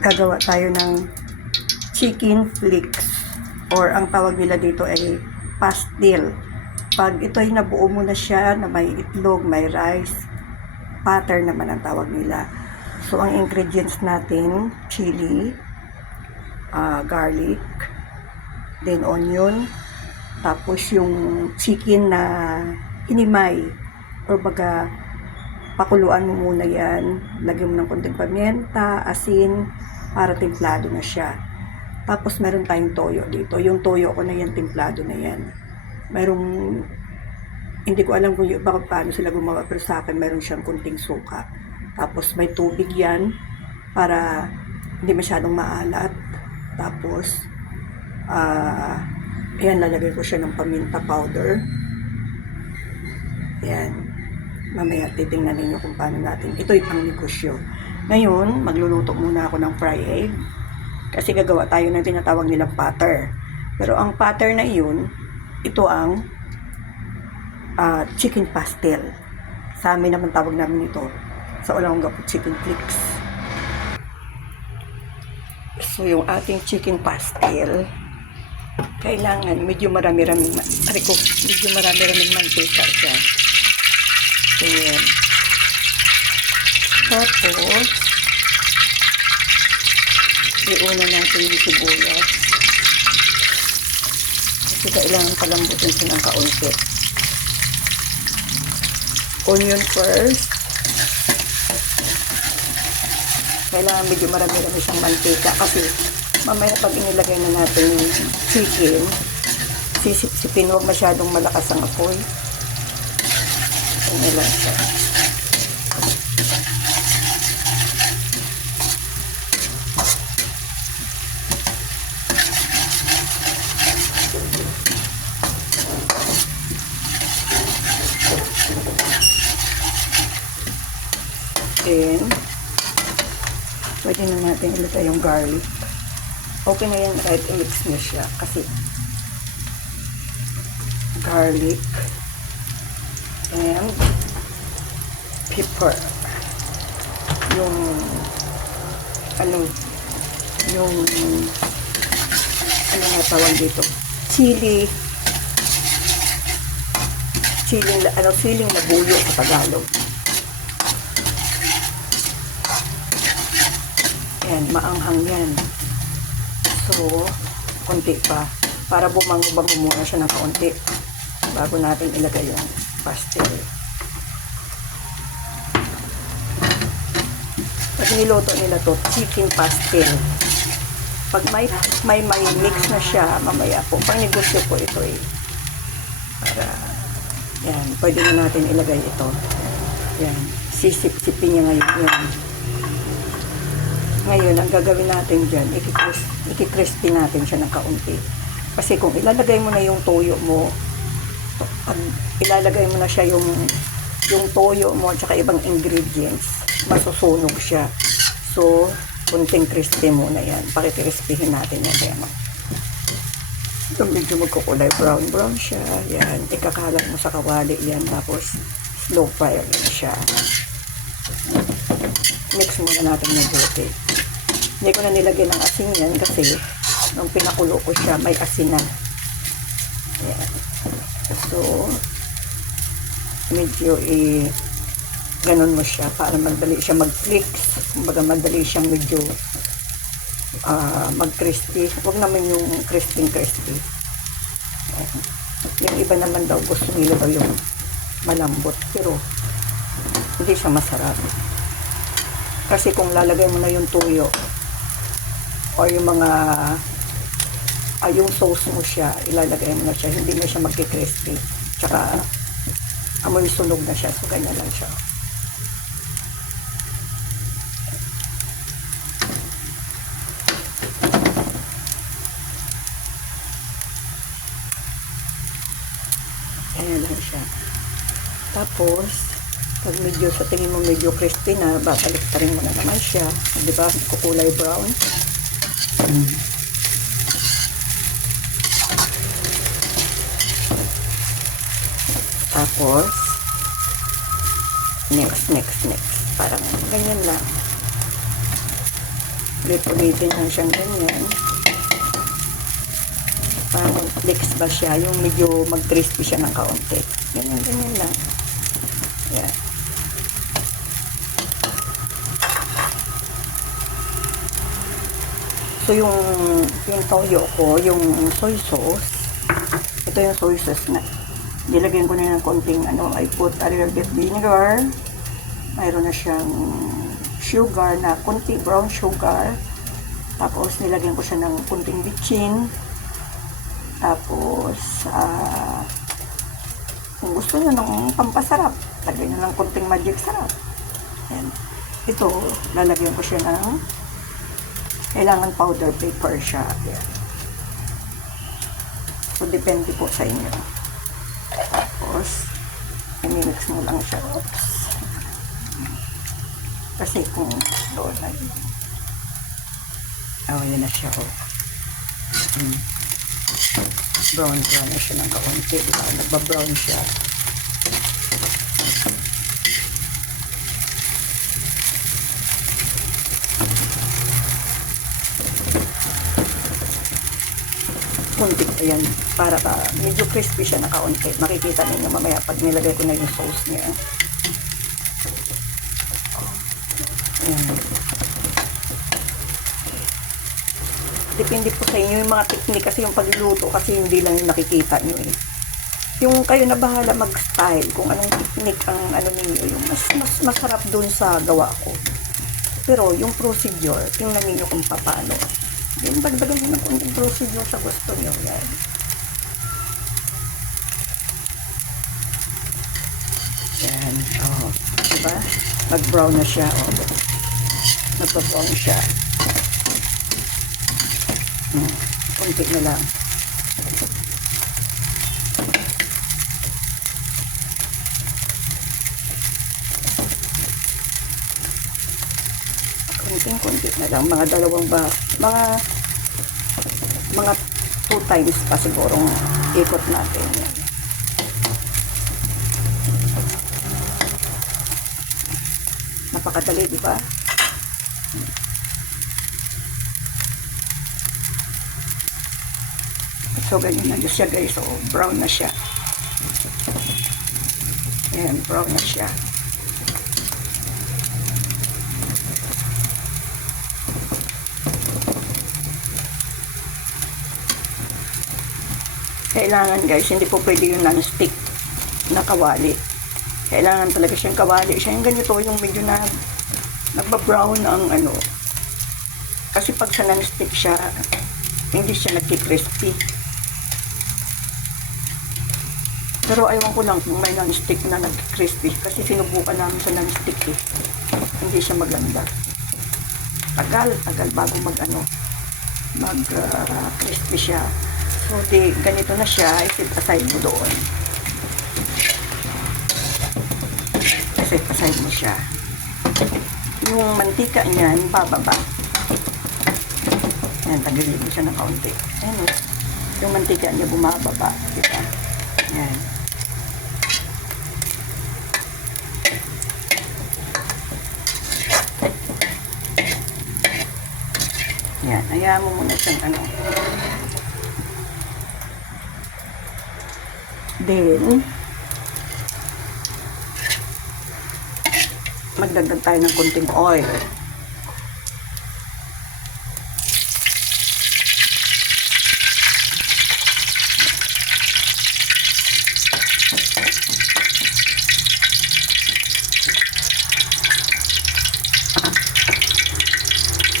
gagawa tayo ng chicken flakes or ang tawag nila dito ay pastel. Pag ito ay nabuo mo na siya na may itlog, may rice, pattern naman ang tawag nila. So ang ingredients natin, chili, garlic, then onion, tapos yung chicken na hinimay or baga pakuluan mo muna yan, lagyan mo ng konting pamienta, asin, para templado na siya. Tapos meron tayong toyo dito. Yung toyo ko na yan, templado na yan. Merong, hindi ko alam kung paano sila gumawa, pero sa akin meron siyang konting suka. Tapos may tubig yan, para hindi masyadong maalat. Tapos, ayan, lalagay ko siya ng paminta powder. Ayan. Mamaya titingnan ninyo kung paano natin. Ito'y pang negosyo. Ngayon, magluluto muna ako ng fry egg. Kasi gagawa tayo ng tinatawag nilang patter. Pero ang patter na iyon, ito ang chicken pastel. Sa amin naman tawag namin ito. Sa Olongapo, chicken flakes. So, yung ating chicken pastel, kailangan medyo marami-raming mantika siya. Ayan. Tapos, iuna natin yung sibuyas. Kasi kailangan palambutin siya ng kaunti. Onion first. Kailangan medyo marami-rami siyang mantika kasi mamaya pag inilagay na natin yung chicken, sisip-sipin, huwag masyadong malakas ang apoy. Ano lang siya. Then, pwede na natin ilagay yung garlic. Okay na yan, right? I-mix nyo siya kasi garlic and pepper. Yung ano nga tawag dito? Siling labuyo sa Tagalog. Ayan, maanghang yan. So, konti pa. Para bumango-bango muna siya ng kaunti bago natin ilagay yung pastel. Pag niloto nila to, chicken pastel. Pag may mix na siya, mamaya po, pang negosyo po ito eh. Para, yan, pwede na natin ilagay ito. Yan, sisip-sipin niya ngayon yan. Ngayon, ang gagawin natin dyan, ikicrispy natin siya ng kaunti. Kasi kung ilalagay mo na yung toyo mo, ilalagay mo na siya yung toyo mo at saka ibang ingredients, masusunog siya. So, kunting crispy muna yan. Pakikrispihin natin yan. Kaya medyo magkukulay brown siya. Yan, ikakalat mo sa kawali yan. Tapos, slow fire yan siya. Mix muna natin ng buti. Hindi ko na nilagyan ng asin yan kasi nung pinakulo ko siya, may asin na. Ayan. So, medyo ganon mo siya para madali siya mag-flakes. Kumbaga madali siyang medyo mag-crispy. Huwag naman yung crispy. Yung iba naman daw gusto nila daw yung malambot. Pero, hindi siya masarap. Kasi kung lalagay mo na yung tuyo o yung mga yung sauce mo siya, ilalagay mo na siya, hindi na siya magki-crispy. Tsaka amoy sunog na siya, so ganyan lang siya. Ganyan lang siya. Tapos pag medyo sa tingin mo medyo crispy na, babalik-tarin mo na naman siya. Di ba? Kukulay brown. Tapos, next. Parang ganyan lang. Ulit-ulitin lang siyang ganyan. Para mag-flex ba siya, yung medyo mag-crispy siya ng kaunti. Ganyan lang. Yan. So, yung toyo ko, yung soy sauce, ito yung soy sauce na nilagyan ko na ng konting I put a little bit vinegar. Mayroon na siyang sugar na konti, brown sugar. Tapos, nilagyan ko siya ng konting bitchin. Tapos, kung gusto nyo ng pampasarap, lagyan nyo ng konting magic sarap. Ayan. Ito, lalagyan ko siya ng kailangan powder paper siya. Ayan. So, depende po sa inyo. Tapos, i-mix mo lang siya. Oops. Kasi kung doon ay yun na siya. Brown na siya ng kaunti. Diba? Nagba-brown siya. Kunti pa yan. Para medyo crispy siya na kaunti. Makikita ninyo mamaya pag nilagay ko na yung sauce niya. Ayan. Depende po sa inyo yung mga technique kasi yung pagluluto kasi hindi lang yung nakikita nyo eh. Yung kayo na bahala mag-style kung anong technique ang ninyo, yung mas masarap dun sa gawa ko. Pero yung procedure, tingnan niyo kung paano. Yung dagdagan nyo ng konting procedure sa gusto nyo. Yan. Yan. Oh, diba? Mag-brown na siya. Oh. Nagpa-brown siya. Kunti na lang. Kunti na lang. Mga dalawang mga 2 times pa sigurong ikot natin. Yan. Napakadali, di ba? So, ganyan na siya guys. So, brown na siya. Ayan, brown na siya. Kailangan guys, hindi po pwede yung non-stick na kawali. Kailangan talaga siyang kawali. Siya yung ganito, yung medyo na nagba-brown ang Kasi pag sa non-stick siya, hindi siya nagki-crispy. Pero aywan ko lang kung may non-stick na nag-crispy. Kasi sinubukan namin sa non-stick eh. Hindi siya maganda. Tagal bago mag-crispy siya. So, ganito na siya. I-set aside mo doon. I-set aside mo siya. Yung mantika niyan, bababa. Ayan, tagalin mo siya ng kaunti. Ayan o. Yung mantika niya bumababa. Diba? Ayan. Ayan. Hayaan mo muna siyang Then, magdagdag tayo ng konting oil.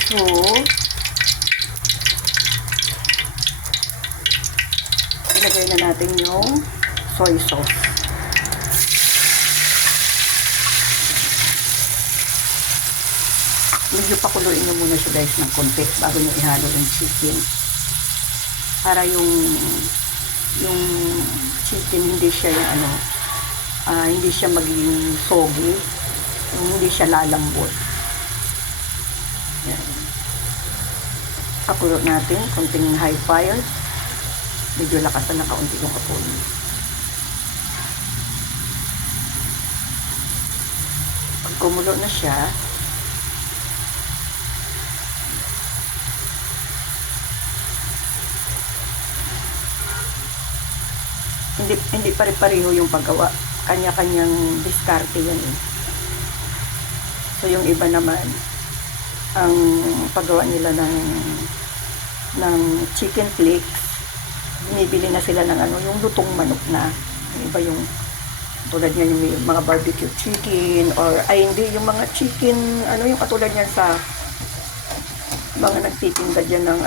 So, ilagay na natin yung soy sauce. Medyo pakuluin nyo muna siya guys ng konti bago nyo ihalo yung chicken. Para yung chicken hindi siya hindi siya magiging soggy. Hindi siya lalambot. Yan. Pakulo natin, konting high fire. Medyo lakasan na kaunti yung apoy. Pag kumulo na siya, hindi pare-pareho yung paggawa. Kanya-kanyang diskarte yan eh. So yung iba naman, ang paggawa nila ng chicken flakes, binibili na sila ng yung lutong manok na. Yung iba yung tulad niya yung mga barbecue chicken or ay hindi yung mga chicken yung katulad niyan sa mga nagtitinda diyan ng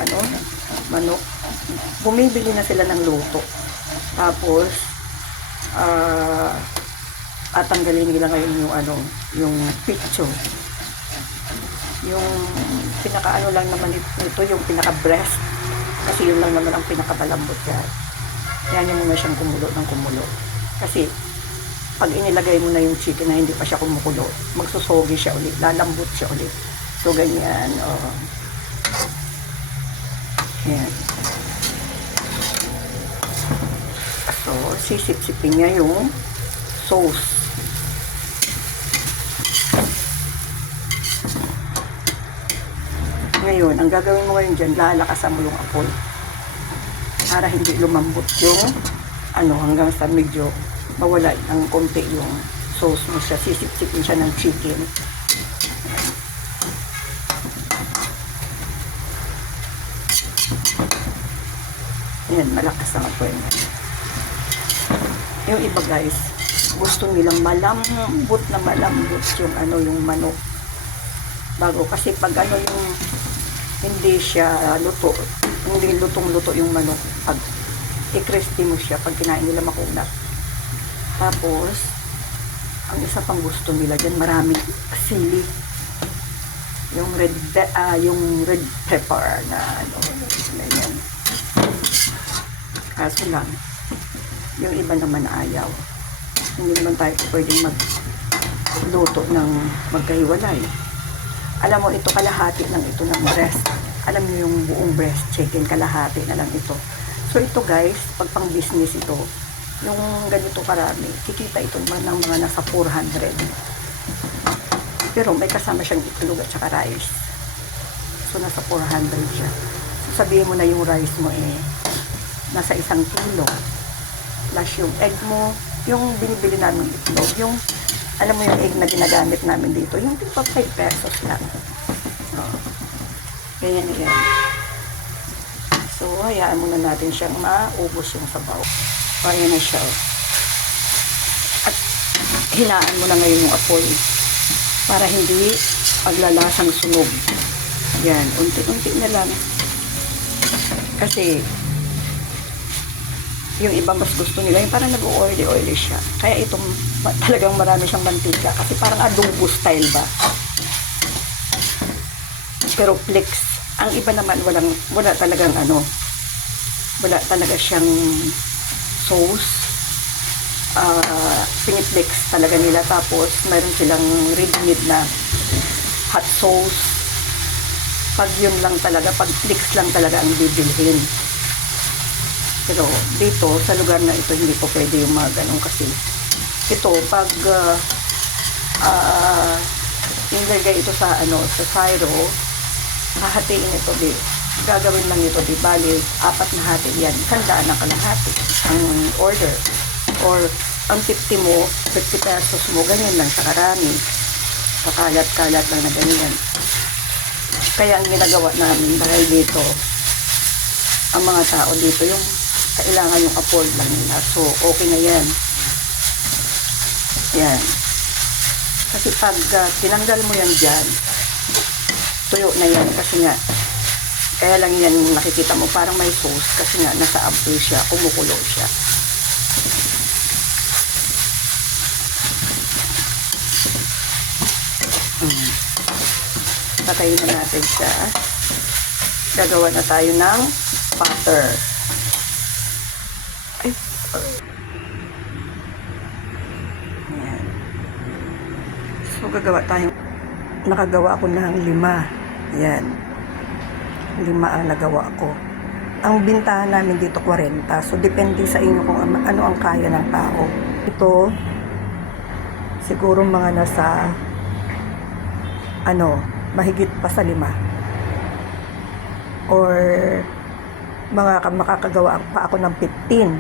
manok. Bumibili na sila ng luto. Tapos tanggalin nila ngayon yung pitcho. Yung pinaka lang naman ito, yung pinaka breast. Kasi yun lang naman ang pinakamalambot yan. Yan yung muna siyang kumulo ng kumulo. Kasi pag inilagay mo na yung chicken na hindi pa siya kumukulo, magsusogi siya ulit, lalambot siya ulit. So, ganyan. Yan. So, sisip-sipin niya yung sauce. Ngayon, ang gagawin mo ngayon dyan, lalakasan mo yung apoy. Para hindi lumambot yung hanggang sa medyo mawala ng konti yung sauce mo siya. Sisip-sipin siya ng chicken. Ayan, malakas ang apoy niya. Yung iba guys, gusto nilang malambot yung yung manok. Bago kasi pag yung hindi siya luto, hindi lutong-luto yung manok, pag i-crispy mo siya, pag kinain nila makunat. Tapos, ang isa pang gusto nila dyan, maraming sili. Yung red pepper na ganyan. Kaso lang, yung iba naman ayaw. Hindi naman tayo pwedeng magluto ng magkahiwalay. Alam mo, ito kalahati lang ito ng breast. Alam niyo yung buong breast chicken, kalahati na lang ito. So ito guys, pag pang business ito, yung ganito karami, kikita ito naman ng mga nasa 400. Pero may kasama siyang itlog at saka rice. So nasa 400 siya. So sabihin mo na yung rice mo nasa 1 kilo. Plus yung egg mo, yung binibili namin itlog, yung alam mo yung egg na ginagamit namin dito, yung tigpa 5 pesos lang. Ganyan yan. So, hayaan muna natin siyang maubos yung sabaw. So, ayan na siya. At hinaan mo na ngayon yung apoy para hindi paglalasang sunog. Yan, unti-unti na lang. Kasi, yung iba mas gusto nila, yung parang nag-oily siya. Kaya itong talagang marami siyang mantika. Kasi parang adobo style ba. Pero flakes. Ang iba naman wala talagang wala talaga siyang sauce. Piniflex talaga nila. Tapos mayroon silang ready-made na hot sauce. Pag yun lang talaga, pag flakes lang talaga ang bibilhin. Pero dito, sa lugar na ito, hindi po pwede yung mga ganun kasi ito, pag ilagay ito sa sa syro, hahatiin ito gagawin lang ito bali, 4 na hati yan, 100 na kalahati ang order. Or ang 50 mo, 50 pesos mo, ganyan lang sa karami. Pakalat-kalat lang na ganyan. Kaya ang ginagawa namin dahil dito, ang mga tao dito, yung kailangan yung afford lang nila. So, okay na yan. Yan. Kasi pag tinanggal mo yan dyan, tuyo na yan. Kasi nga, kaya lang yan nakikita mo parang may sauce. Kasi nga, nasa apoy siya, kumukulo siya. Patayin na natin siya. Gagawa na tayo ng butter. Ay, ayan. So, nakagawa ako ng 5. Ayan. 5 ang nagawa ko. Ang bintahan namin dito 40. So, depende sa inyo kung ano ang kaya ng tao. Ito, siguro mga nasa mahigit pa sa 5. Or makakagawa pa ako ng 15.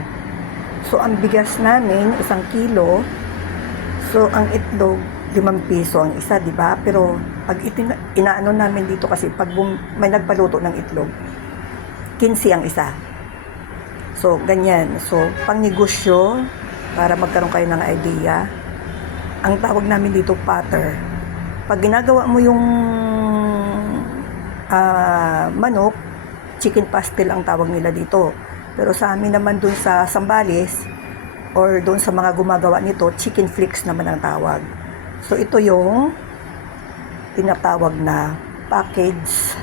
So, ang bigas namin, 1 kilo. So, ang itlog, 5 piso ang isa, di ba? Pero, pag inaano namin dito kasi, pag may nagpaluto ng itlog, 15 ang isa. So, ganyan. So, pangnegosyo, para magkaroon kayo ng idea, ang tawag namin dito, patter. Pag ginagawa mo yung manok, chicken pastel ang tawag nila dito. Pero sa amin naman dun sa Sambales, or dun sa mga gumagawa nito, chicken flakes naman ang tawag. So, ito yung tinatawag na package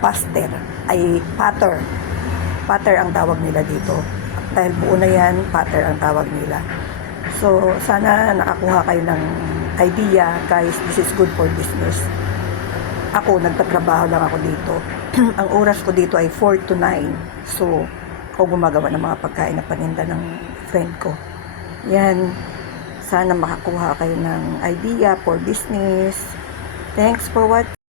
paster, ay patter. Patter ang tawag nila dito. Dahil buo na yan, patter ang tawag nila. So, sana nakakuha kayo ng idea, guys. This is good for business. Ako, nagtatrabaho lang ako dito. Ang oras ko dito ay 4 to 9. So, ako gumagawa ng mga pagkain na paninda ng friend ko. Yan. Sana makakuha kayo ng idea for business. Thanks for watching.